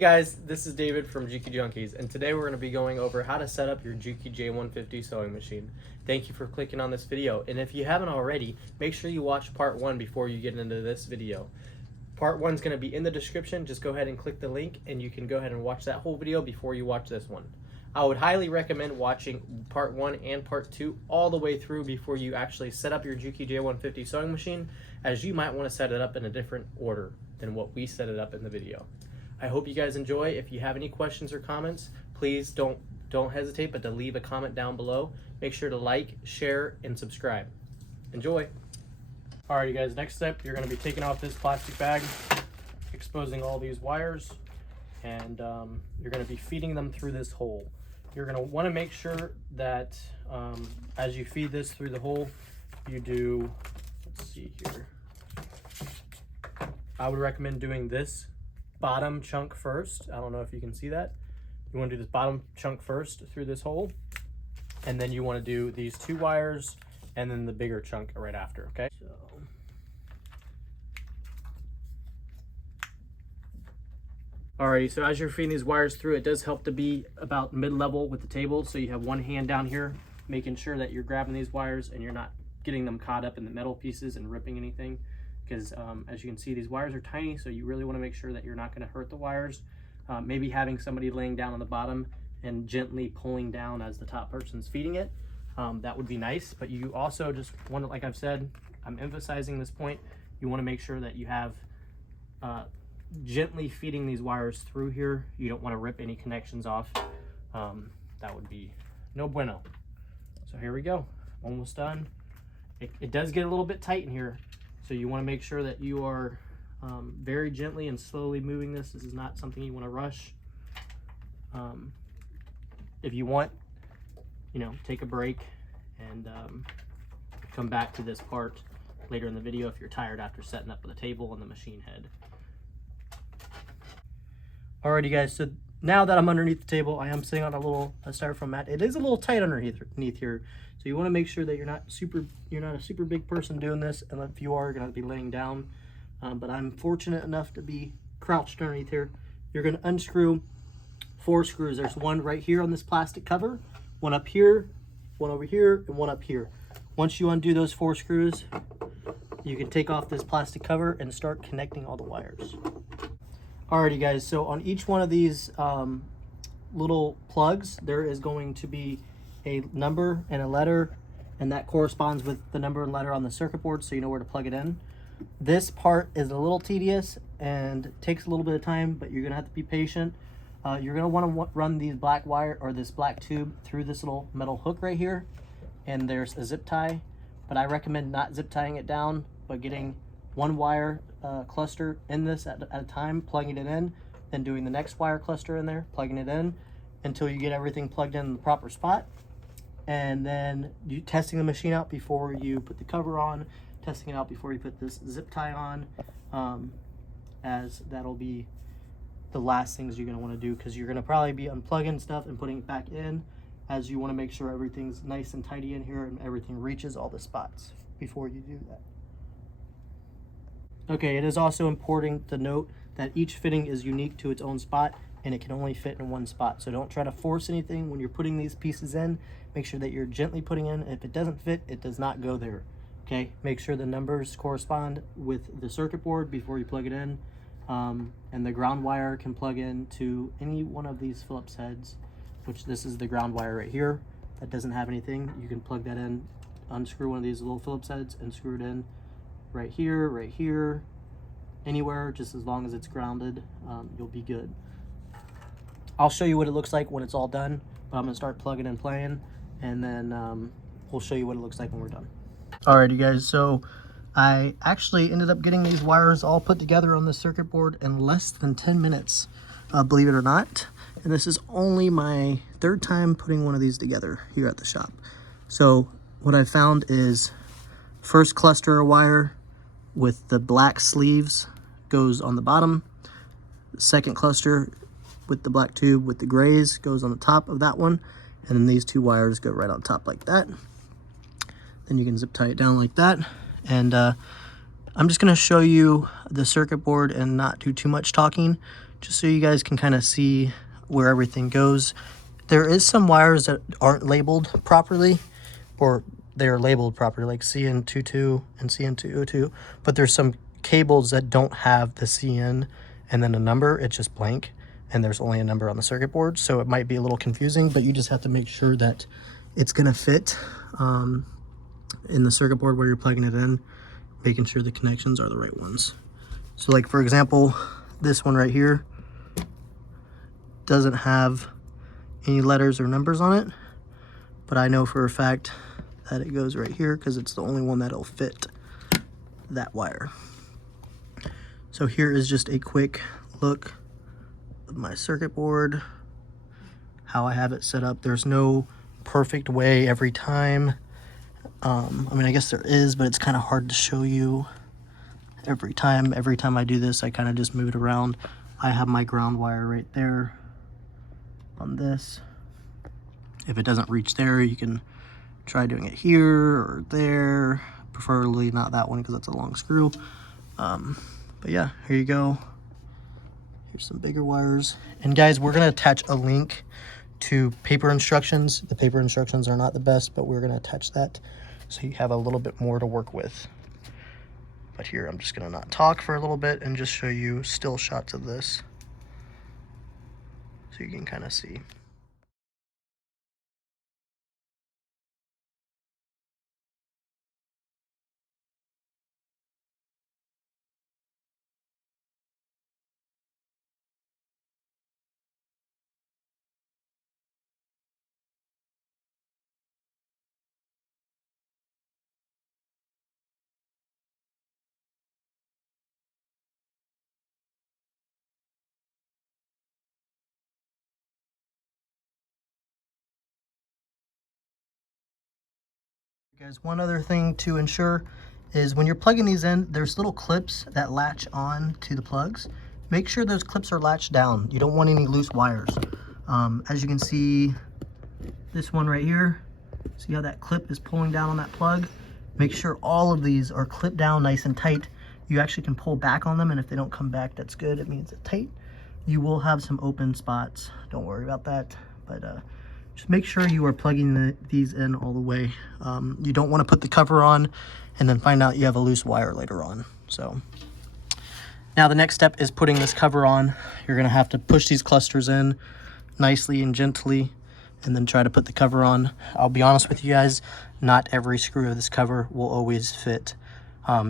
Hey guys, this is David from Juki Junkies, and today we're going to be going over how to set up your Juki J-150 sewing machine. Thank you for clicking on this video, and if you haven't already, make sure you watch part 1 before you get into this video. Part 1 is going to be in the description. Just go ahead and click the link, and you can go ahead and watch that whole video before you watch this one. I would highly recommend watching part 1 and part 2 all the way through before you actually set up your Juki J-150 sewing machine, as you might want to set it up in a different order than what we set it up in the video. I hope you guys enjoy. If you have any questions or comments, please don't hesitate but to leave a comment down below. Make sure to like, share, and subscribe. Enjoy. Alright guys, next step, you're going to be taking off this plastic bag, exposing all these wires, and you're going to be feeding them through this hole. You're going to want to make sure that as you feed this through the hole, you do, let's see here, I would recommend doing this bottom chunk first. I don't know if you can see that. You want to do this bottom chunk first through this hole, and then you want to do these 2 wires and then the bigger chunk right after, okay? Alrighty, so as you're feeding these wires through, it does help to be about mid-level with the table, so you have one hand down here making sure that you're grabbing these wires and you're not getting them caught up in the metal pieces and ripping anything. Because as you can see, these wires are tiny, so you really want to make sure that you're not going to hurt the wires. Maybe having somebody laying down on the bottom and gently pulling down as the top person's feeding it, that would be nice. But you also just want to, like I've said, I'm emphasizing this point, you want to make sure that you have gently feeding these wires through here. You don't want to rip any connections off. That would be no bueno. So here we go, almost done. It does get a little bit tight in here, so you want to make sure that you are very gently and slowly moving this. This is not something you want to rush. If you want, take a break and come back to this part later in the video if you're tired after setting up the table and the machine head. Alrighty guys, so now that I'm underneath the table, I am sitting on a little styrofoam mat. It is a little tight underneath here, so you want to make sure that you're not a super big person doing this, and if you are going to be laying down. But I'm fortunate enough to be crouched underneath here. You're going to unscrew 4 screws. There's one right here on this plastic cover, one up here, one over here, and one up here. Once you undo those 4 screws, you can take off this plastic cover and start connecting all the wires. Alrighty guys, so on each one of these little plugs, there is going to be a number and a letter, and that corresponds with the number and letter on the circuit board, so you know where to plug it in. This part is a little tedious and takes a little bit of time, but you're gonna have to be patient. You're gonna want to run these black wire or this black tube through this little metal hook right here, and there's a zip tie, but I recommend not zip tying it down, but getting one wire cluster in this at a time, plugging it in, then doing the next wire cluster in there, plugging it in until you get everything plugged in the proper spot. And then you testing the machine out before you put the cover on, testing it out before you put this zip tie on, as that'll be the last things you're going to want to do, because you're going to probably be unplugging stuff and putting it back in, as you want to make sure everything's nice and tidy in here and everything reaches all the spots before you do that. Okay, it is also important to note that each fitting is unique to its own spot, and it can only fit in one spot. So don't try to force anything when you're putting these pieces in. Make sure that you're gently putting in. If it doesn't fit, it does not go there. Okay, make sure the numbers correspond with the circuit board before you plug it in. And the ground wire can plug in to any one of these Phillips heads, which this is the ground wire right here. That doesn't have anything. You can plug that in, unscrew one of these little Phillips heads and screw it in right here, anywhere, just as long as it's grounded, you'll be good. I'll show you what it looks like when it's all done, but I'm gonna start plugging and playing, and then we'll show you what it looks like when we're done. Alrighty guys, so I actually ended up getting these wires all put together on the circuit board in less than 10 minutes, believe it or not. And this is only my 3rd time putting one of these together here at the shop. So what I found is first cluster of wire with the black sleeves goes on the bottom. The second cluster with the black tube with the grays goes on the top of that one, and then these 2 wires go right on top like that. Then you can zip tie it down like that, and I'm just going to show you the circuit board and not do too much talking, just so you guys can kind of see where everything goes. There is some wires that aren't labeled properly, or they're labeled properly, like CN22 and CN202, but there's some cables that don't have the CN and then a number. It's just blank, and there's only a number on the circuit board, so it might be a little confusing, but you just have to make sure that it's gonna fit in the circuit board where you're plugging it in, making sure the connections are the right ones. So like, for example, this one right here doesn't have any letters or numbers on it, but I know for a fact that it goes right here because it's the only one that'll fit that wire. So here is just a quick look of my circuit board, how I have it set up. There's no perfect way every time. I mean, I guess there is, but it's kind of hard to show you every time. Every time I do this, I kind of just move it around. I have my ground wire right there on this. If it doesn't reach there, you can try doing it here or there, preferably not that one because that's a long screw. But yeah, here you go. Here's some bigger wires. And guys, we're gonna attach a link to paper instructions. The paper instructions are not the best, but we're gonna attach that so you have a little bit more to work with. But here, I'm just gonna not talk for a little bit and just show you still shots of this so you can kind of see. Guys, one other thing to ensure is when you're plugging these in, there's little clips that latch on to the plugs. Make sure those clips are latched down. You don't want any loose wires. As you can see, this one right here, see how that clip is pulling down on that plug? Make sure all of these are clipped down nice and tight. You actually can pull back on them, and if they don't come back, that's good. It means it's tight. You will have some open spots. Don't worry about that. But just make sure you are plugging these in all the way. You don't want to put the cover on and then find out you have a loose wire later on. So now the next step is putting this cover on. You're going to have to push these clusters in nicely and gently and then try to put the cover on. I'll be honest with you guys, not every screw of this cover will always fit.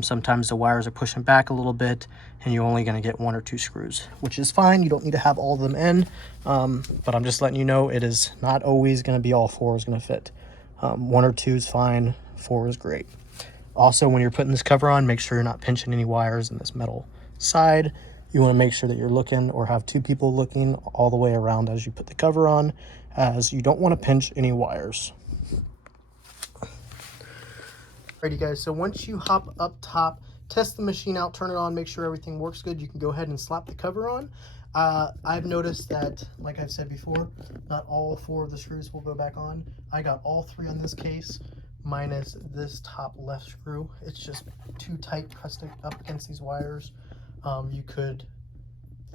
Sometimes the wires are pushing back a little bit and you're only going to get 1 or 2 screws, which is fine. You don't need to have all of them in, but I'm just letting you know it is not always going to be all 4 is going to fit. 1 or 2 is fine, 4 is great. Also, when you're putting this cover on, make sure you're not pinching any wires in this metal side. You want to make sure that you're looking or have 2 people looking all the way around as you put the cover on, as you don't want to pinch any wires. Alrighty guys, so once you hop up top, test the machine out, turn it on, make sure everything works good, you can go ahead and slap the cover on. I've noticed that, like I've said before, not all 4 of the screws will go back on. I got all 3 on this case, minus this top left screw. It's just too tight pressed up against these wires. You could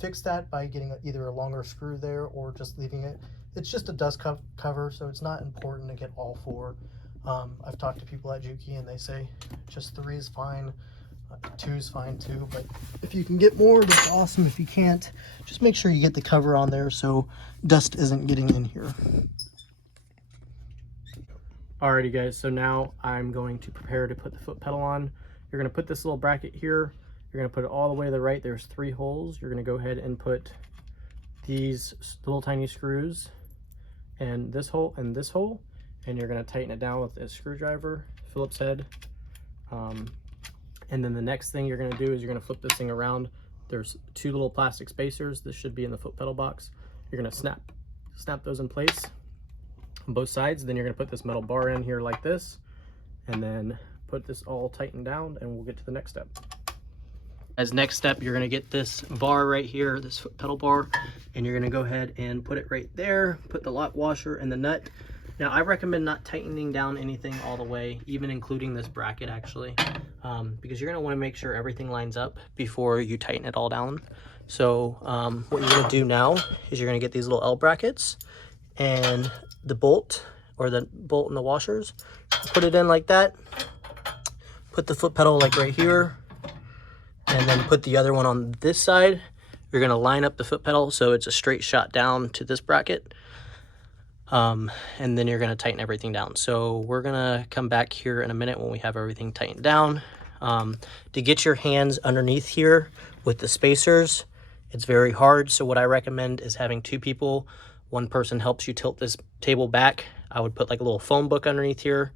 fix that by getting either a longer screw there or just leaving it. It's just a dust cover, so it's not important to get all 4. I've talked to people at Juki and they say just 3 is fine, 2 is fine too, but if you can get more, that's awesome. If you can't, just make sure you get the cover on there so dust isn't getting in here. Alrighty guys, so now I'm going to prepare to put the foot pedal on. You're going to put this little bracket here, you're going to put it all the way to the right. There's 3 holes. You're going to go ahead and put these little tiny screws in this hole and this hole, and you're going to tighten it down with a screwdriver, Phillips head. And then the next thing you're going to do is you're going to flip this thing around. There's 2 little plastic spacers. This should be in the foot pedal box. You're going to snap those in place on both sides. Then you're going to put this metal bar in here like this, and then put this all tightened down, and we'll get to the next step. As next step, you're going to get this bar right here, this foot pedal bar, and you're going to go ahead and put it right there, put the lock washer and the nut Now I recommend not tightening down anything all the way, even including this bracket actually, because you're gonna wanna make sure everything lines up before you tighten it all down. So what you're gonna do now is you're gonna get these little L brackets and the bolt, or the bolt and the washers, put it in like that, put the foot pedal like right here, and then put the other one on this side. You're gonna line up the foot pedal so it's a straight shot down to this bracket. And then you're gonna tighten everything down. So we're gonna come back here in a minute when we have everything tightened down. To get your hands underneath here with the spacers, it's very hard. So what I recommend is having two people. One person helps you tilt this table back. I would put like a little phone book underneath here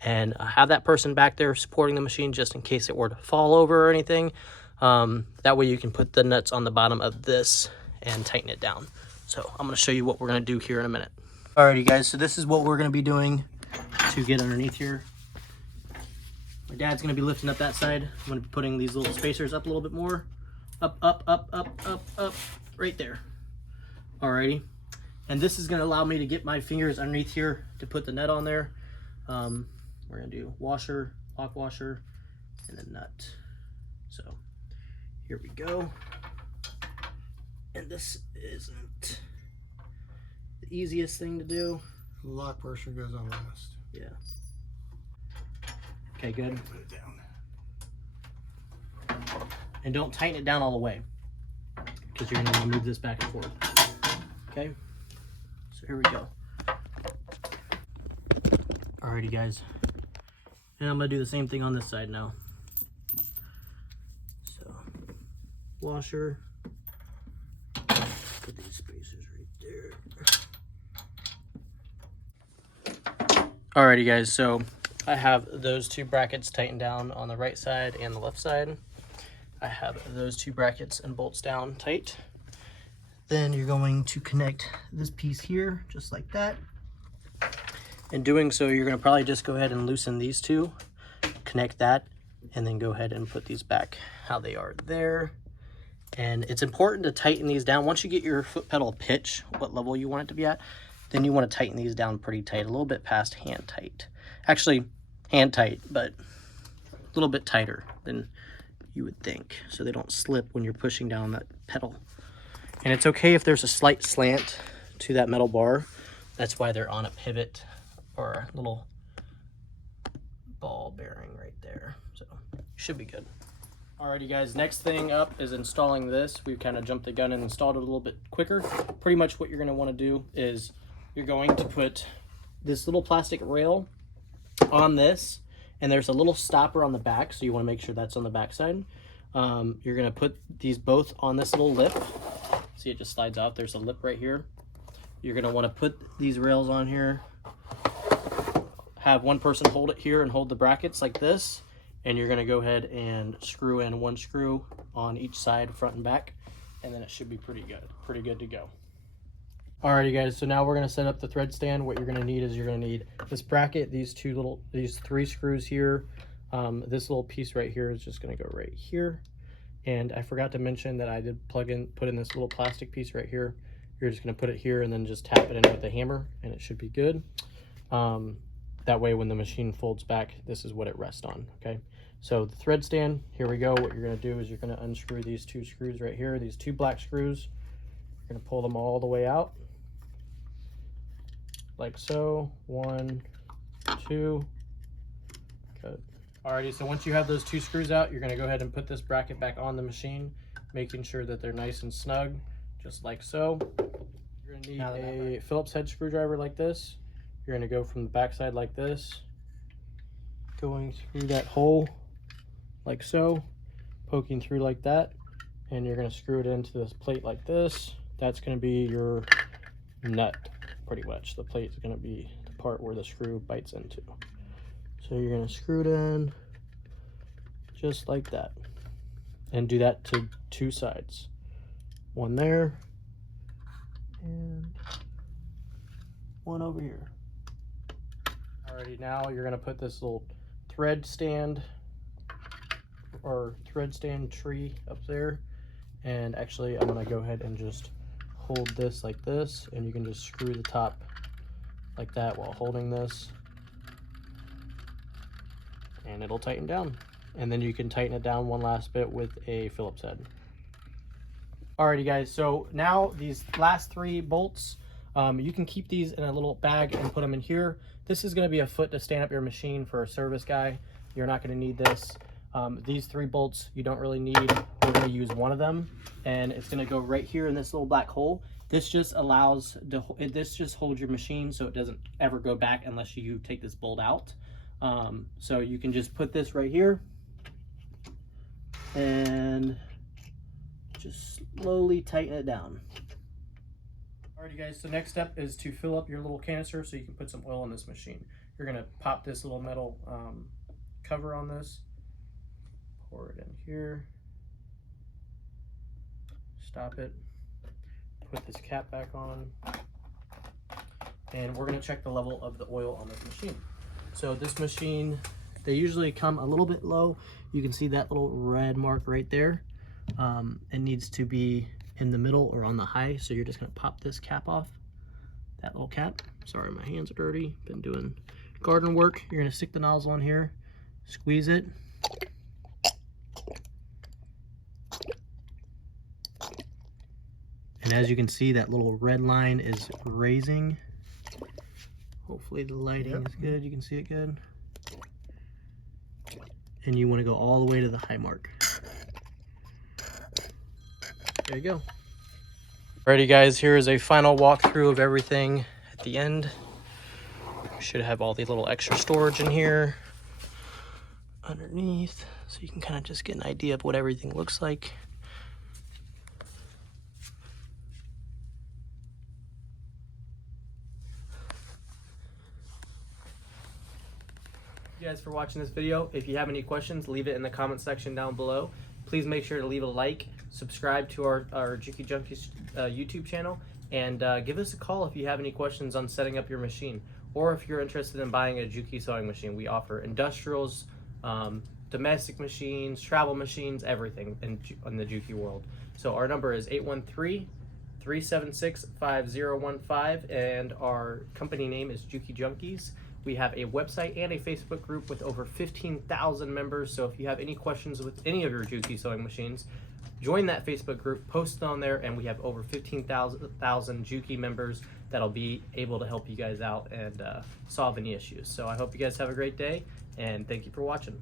and have that person back there supporting the machine just in case it were to fall over or anything. That way you can put the nuts on the bottom of this and tighten it down. So I'm gonna show you what we're gonna do here in a minute. Alrighty guys, so this is what we're gonna be doing to get underneath here. My dad's gonna be lifting up that side. I'm gonna be putting these little spacers up a little bit more. Up, up, up, up, up, up, right there. Alrighty. And this is gonna allow me to get my fingers underneath here to put the nut on there. We're gonna do washer, lock washer, and then nut. So here we go. And this isn't the easiest thing to do. The lock washer goes on last. Yeah. Okay, good. Put it down. And don't tighten it down all the way, because you're gonna want to move this back and forth. Okay, so here we go. Alrighty guys, and I'm gonna do the same thing on this side now. So, washer, put these spacers right there. Alrighty guys, so I have those two brackets tightened down on the right side and the left side. I have those two brackets and bolts down tight. Then you're going to connect this piece here, just like that. In doing so, you're gonna probably just go ahead and loosen these two, connect that, and then go ahead and put these back how they are there. And it's important to tighten these down. Once you get your foot pedal pitch, what level you want it to be at, then you wanna tighten these down pretty tight, a little bit past hand tight. Actually, hand tight, but a little bit tighter than you would think, so they don't slip when you're pushing down that pedal. And it's okay if there's a slight slant to that metal bar. That's why they're on a pivot or a little ball bearing right there. So should be good. Alrighty guys, next thing up is installing this. We've kind of jumped the gun and installed it a little bit quicker. Pretty much what you're going to want to do is you're going to put this little plastic rail on this, and there's a little stopper on the back, so you want to make sure that's on the back side. You're going to put these both on this little lip. See, it just slides out. There's a lip right here. You're going to want to put these rails on here. Have one person hold it here and hold the brackets like this. And you're going to go ahead and screw in one screw on each side, front and back. And then it should be pretty good to go. Alrighty guys, so now we're going to set up the thread stand. What you're going to need is you're going to need this bracket, these three screws here. This little piece right here is just going to go right here. And I forgot to mention that I did put in this little plastic piece right here. You're just going to put it here and then just tap it in with a hammer and it should be good. That way when the machine folds back, this is what it rests on, okay? So the thread stand, here we go. What you're going to do is you're going to unscrew these two screws right here, these two black screws. You're going to pull them all the way out, like so. 1, 2, good. Alrighty, so once you have those two screws out, you're going to go ahead and put this bracket back on the machine, making sure that they're nice and snug, just like so. You're going to need a Phillips head screwdriver like this. You're going to go from the back side like this, going through that hole like so, poking through like that, and you're going to screw it into this plate like this. That's going to be your nut, pretty much. The plate is going to be the part where the screw bites into. So you're going to screw it in just like that, and do that to two sides. One there, and one over here. Alrighty, now you're going to put this little thread stand or thread stand tree up there, and actually I'm going to go ahead and just hold this like this, and you can just screw the top like that while holding this, and it'll tighten down. And then you can tighten it down one last bit with a Phillips head. Alrighty guys, so now these last 3 bolts, you can keep these in a little bag and put them in here. This is going to be a foot to stand up your machine for a service guy. You're not going to need this. These 3 bolts you don't really need. We're going to use one of them, and it's going to go right here in this little black hole. This just allows, this just holds your machine so it doesn't ever go back unless you take this bolt out. So you can just put this right here and just slowly tighten it down. Alrighty guys, so next step is to fill up your little canister so you can put some oil in this machine. You're gonna pop this little metal cover on this, pour it in here, stop it, put this cap back on, and we're gonna check the level of the oil on this machine. So this machine, they usually come a little bit low. You can see that little red mark right there. It needs to be in the middle or on the high, so you're just gonna pop this cap off, that little cap. Sorry, my hands are dirty, been doing garden work. You're gonna stick the nozzle in here, squeeze it, and as you can see, that little red line is raising. Hopefully the lighting is good, you can see it good. And you want to go all the way to the high mark. There you go. Alrighty guys, here is a final walkthrough of everything at the end. We should have all the little extra storage in here underneath, so you can kind of just get an idea of what everything looks like. Thank you guys for watching this video. If you have any questions, leave it in the comment section down below. Please make sure to leave a like, subscribe to our Juki Junkies YouTube channel, and give us a call if you have any questions on setting up your machine, or if you're interested in buying a Juki sewing machine. We offer industrials, domestic machines, travel machines, everything in the Juki world. So our number is 813-376-5015, and our company name is Juki Junkies. We have a website and a Facebook group with over 15,000 members. So if you have any questions with any of your Juki sewing machines, join that Facebook group, post it on there, and we have over 15,000 Juki members that'll be able to help you guys out and solve any issues. So I hope you guys have a great day, and thank you for watching.